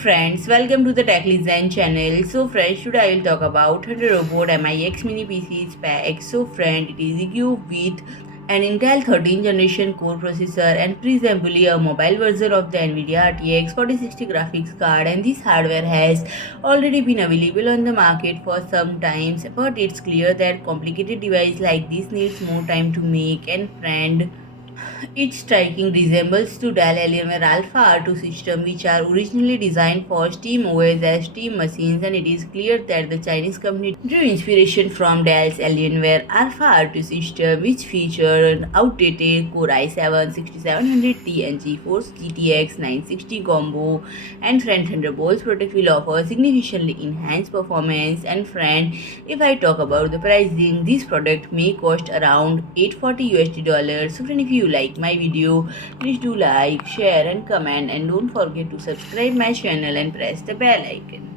friends, welcome to the Tech Design channel. So friends, today I will talk about Thunderobot MIX mini PC spec. So friend, it is equipped with an Intel 13th generation core processor and presumably a mobile version of the NVIDIA RTX 4060 graphics card, and this hardware has already been available on the market for some time, but it's clear that complicated device like this needs more time to make. And friend, its striking resembles to Dell Alienware Alpha R2 system, which are originally designed for SteamOS as Steam machines, and it is clear that the Chinese company drew inspiration from Dell's Alienware Alpha R2 system, which featured an outdated Core i7 6700T and GeForce RTX 960 combo. And friend, Thunderbolt's product will offer significantly enhanced performance. And friend, if I talk about the pricing, this product may cost around $840. So friend, if you like my video, please do like, share and comment, and don't forget to subscribe my channel and press the bell icon.